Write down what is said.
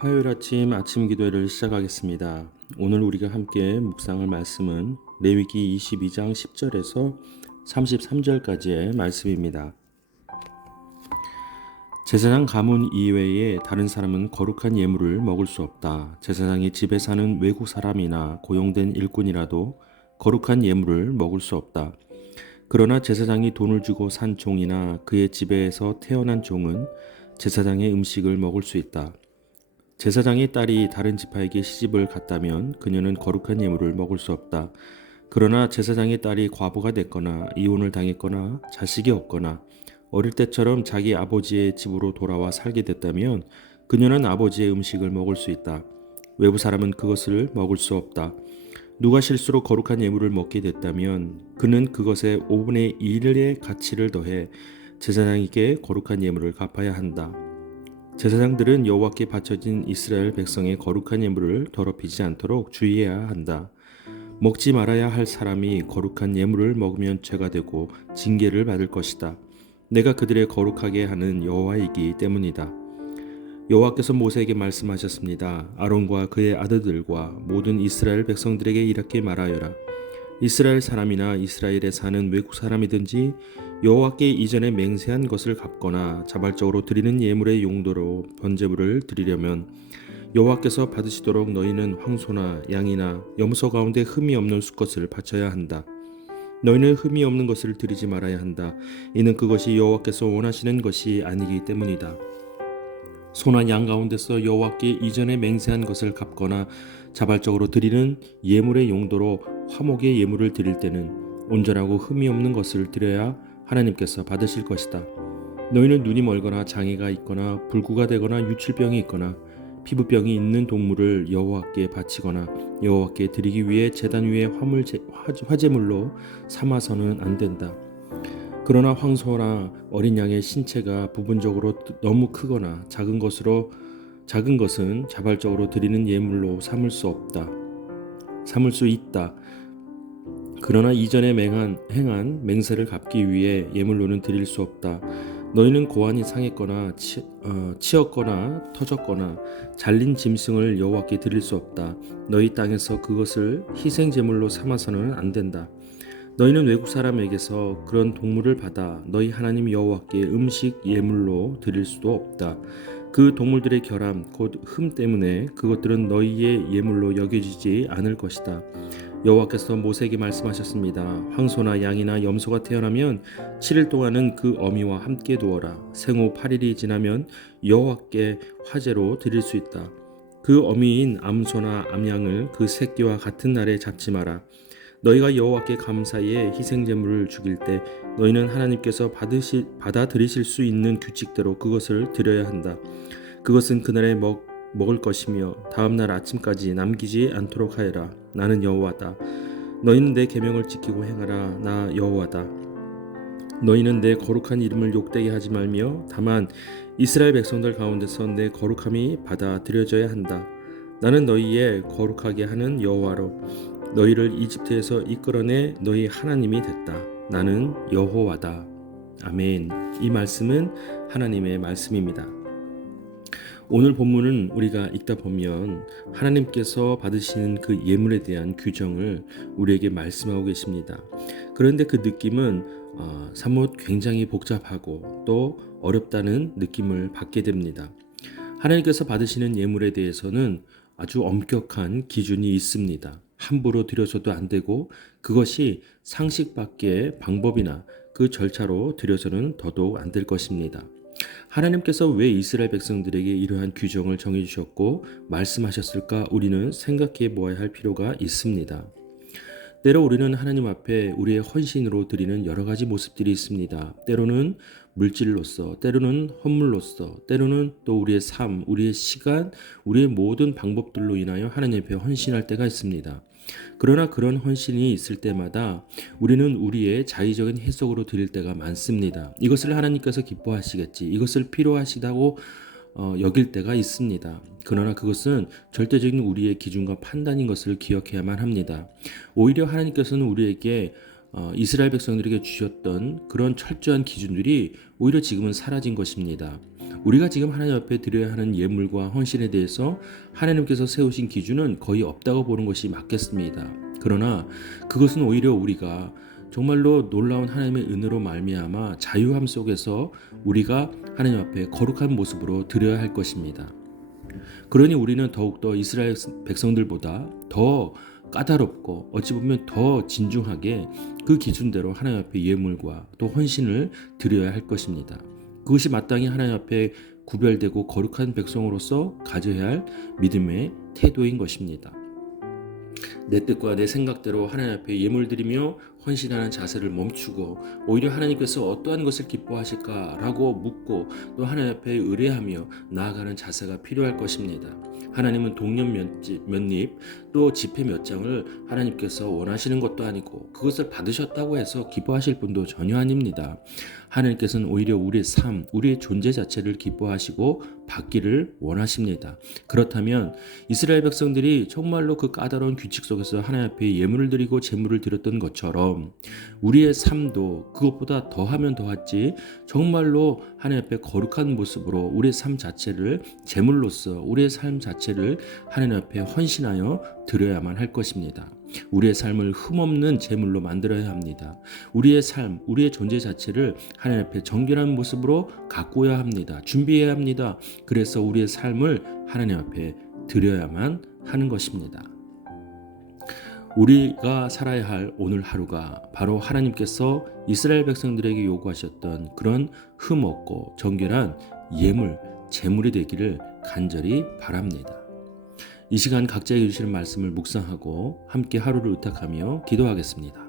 화요일 아침 기도회를 시작하겠습니다. 오늘 우리가 함께 묵상할 말씀은 레위기 22장 10절에서 33절까지의 말씀입니다. 제사장 가문 이외에 다른 사람은 거룩한 예물을 먹을 수 없다. 제사장이 집에 사는 외국 사람이나 고용된 일꾼이라도 거룩한 예물을 먹을 수 없다. 그러나 제사장이 돈을 주고 산 종이나 그의 집에서 태어난 종은 제사장의 음식을 먹을 수 있다. 제사장의 딸이 다른 지파에게 시집을 갔다면 그녀는 거룩한 예물을 먹을 수 없다. 그러나 제사장의 딸이 과부가 됐거나 이혼을 당했거나 자식이 없거나 어릴 때처럼 자기 아버지의 집으로 돌아와 살게 됐다면 그녀는 아버지의 음식을 먹을 수 있다. 외부 사람은 그것을 먹을 수 없다. 누가 실수로 거룩한 예물을 먹게 됐다면 그는 그것에 5분의 1의 가치를 더해 제사장에게 거룩한 예물을 갚아야 한다. 제사장들은 여호와께 바쳐진 이스라엘 백성의 거룩한 예물을 더럽히지 않도록 주의해야 한다. 먹지 말아야 할 사람이 거룩한 예물을 먹으면 죄가 되고 징계를 받을 것이다. 내가 그들의 거룩하게 하는 여호와이기 때문이다. 여호와께서 모세에게 말씀하셨습니다. 아론과 그의 아들들과 모든 이스라엘 백성들에게 이렇게 말하여라. 이스라엘 사람이나 이스라엘에 사는 외국 사람이든지 여호와께 이전에 맹세한 것을 갚거나 자발적으로 드리는 예물의 용도로 번제물을 드리려면 여호와께서 받으시도록 너희는 황소나 양이나 염소 가운데 흠이 없는 수컷을 바쳐야 한다. 너희는 흠이 없는 것을 드리지 말아야 한다. 이는 그것이 여호와께서 원하시는 것이 아니기 때문이다. 소나 양 가운데서 여호와께 이전에 맹세한 것을 갚거나 자발적으로 드리는 예물의 용도로 화목의 예물을 드릴 때는 온전하고 흠이 없는 것을 드려야 하나님께서 받으실 것이다. 너희는 눈이 멀거나 장애가 있거나 불구가 되거나 유출병이 있거나 피부병이 있는 동물을 여호와께 바치거나 여호와께 드리기 위해 제단 위에 화제물로 삼아서는 안 된다. 그러나 황소나 어린 양의 신체가 부분적으로 너무 크거나 작은 것은 자발적으로 드리는 예물로 삼을 수 있다. 그러나 이전에 행한 맹세를 갚기 위해 예물로는 드릴 수 없다. 너희는 고환이 상했거나 치었거나 터졌거나 잘린 짐승을 여호와께 드릴 수 없다. 너희 땅에서 그것을 희생 제물로 삼아서는 안 된다. 너희는 외국 사람에게서 그런 동물을 받아 너희 하나님 여호와께 음식 예물로 드릴 수도 없다. 그 동물들의 결함 곧 흠 때문에 그것들은 너희의 예물로 여겨지지 않을 것이다. 여호와께서 모세에게 말씀하셨습니다. 황소나 양이나 염소가 태어나면 7일 동안은 그 어미와 함께 두어라. 생후 8일이 지나면 여호와께 화제로 드릴 수 있다. 그 어미인 암소나 암양을 그 새끼와 같은 날에 잡지 마라. 너희가 여호와께 감사의 희생제물을 죽일 때 너희는 하나님께서 받아들이실 수 있는 규칙대로 그것을 드려야 한다. 그것은 그날에 먹을 것이며 다음 날 아침까지 남기지 않도록 하여라. 나는 여호와다. 너희는 내 계명을 지키고 행하라. 나 여호와다. 너희는 내 거룩한 이름을 욕되게 하지 말며 다만 이스라엘 백성들 가운데서 내 거룩함이 받아들여져야 한다. 나는 너희의 거룩하게 하는 여호와로 너희를 이집트에서 이끌어내 너희 하나님이 됐다. 나는 여호와다. 아멘. 이 말씀은 하나님의 말씀입니다. 오늘 본문은 우리가 읽다 보면 하나님께서 받으시는 그 예물에 대한 규정을 우리에게 말씀하고 계십니다. 그런데 그 느낌은 사뭇 굉장히 복잡하고 또 어렵다는 느낌을 받게 됩니다. 하나님께서 받으시는 예물에 대해서는 아주 엄격한 기준이 있습니다. 함부로 드려서도 안 되고 그것이 상식 밖의 방법이나 그 절차로 드려서는 더더욱 안 될 것입니다. 하나님께서 왜 이스라엘 백성들에게 이러한 규정을 정해주셨고 말씀하셨을까 우리는 생각해 보아야 할 필요가 있습니다. 때로 우리는 하나님 앞에 우리의 헌신으로 드리는 여러 가지 모습들이 있습니다. 때로는 물질로서, 때로는 헌물로서, 때로는 또 우리의 삶, 우리의 시간, 우리의 모든 방법들로 인하여 하나님 앞에 헌신할 때가 있습니다. 그러나 그런 헌신이 있을 때마다 우리는 우리의 자의적인 해석으로 드릴 때가 많습니다. 이것을 하나님께서 기뻐하시겠지, 이것을 필요하시다고 여길 때가 있습니다. 그러나 그것은 절대적인 우리의 기준과 판단인 것을 기억해야만 합니다. 오히려 하나님께서는 우리에게 이스라엘 백성들에게 주셨던 그런 철저한 기준들이 오히려 지금은 사라진 것입니다. 우리가 지금 하나님 앞에 드려야 하는 예물과 헌신에 대해서 하나님께서 세우신 기준은 거의 없다고 보는 것이 맞겠습니다. 그러나 그것은 오히려 우리가 정말로 놀라운 하나님의 은혜로 말미암아 자유함 속에서 우리가 하나님 앞에 거룩한 모습으로 드려야 할 것입니다. 그러니 우리는 더욱더 이스라엘 백성들보다 더 까다롭고 어찌 보면 더 진중하게 그 기준대로 하나님 앞에 예물과 또 헌신을 드려야 할 것입니다. 그것이 마땅히 하나님 앞에 구별되고 거룩한 백성으로서 가져야 할 믿음의 태도인 것입니다. 내 뜻과 내 생각대로 하나님 앞에 예물 드리며 헌신하는 자세를 멈추고 오히려 하나님께서 어떠한 것을 기뻐하실까라고 묻고 또 하나님 앞에 의뢰하며 나아가는 자세가 필요할 것입니다. 하나님은 동년 몇 립 또 지폐 몇 장을 하나님께서 원하시는 것도 아니고 그것을 받으셨다고 해서 기뻐하실 분도 전혀 아닙니다. 하나님께서는 오히려 우리의 삶, 우리의 존재 자체를 기뻐하시고 받기를 원하십니다. 그렇다면 이스라엘 백성들이 정말로 그 까다로운 규칙 속에서 하나님 앞에 예물을 드리고 제물을 드렸던 것처럼 우리의 삶도 그것보다 더하면 더하지 정말로 하나님 앞에 거룩한 모습으로 우리의 삶 자체를 제물로서 우리의 삶 자체를 하나님 앞에 헌신하여 드려야만 할 것입니다. 우리의 삶을 흠없는 제물로 만들어야 합니다. 우리의 삶, 우리의 존재 자체를 하나님 앞에 정결한 모습으로 가꾸어야 합니다. 준비해야 합니다. 그래서 우리의 삶을 하나님 앞에 드려야만 하는 것입니다. 우리가 살아야 할 오늘 하루가 바로 하나님께서 이스라엘 백성들에게 요구하셨던 그런 흠없고 정결한 예물, 제물이 되기를 간절히 바랍니다. 이 시간 각자에게 주시는 말씀을 묵상하고 함께 하루를 의탁하며 기도하겠습니다.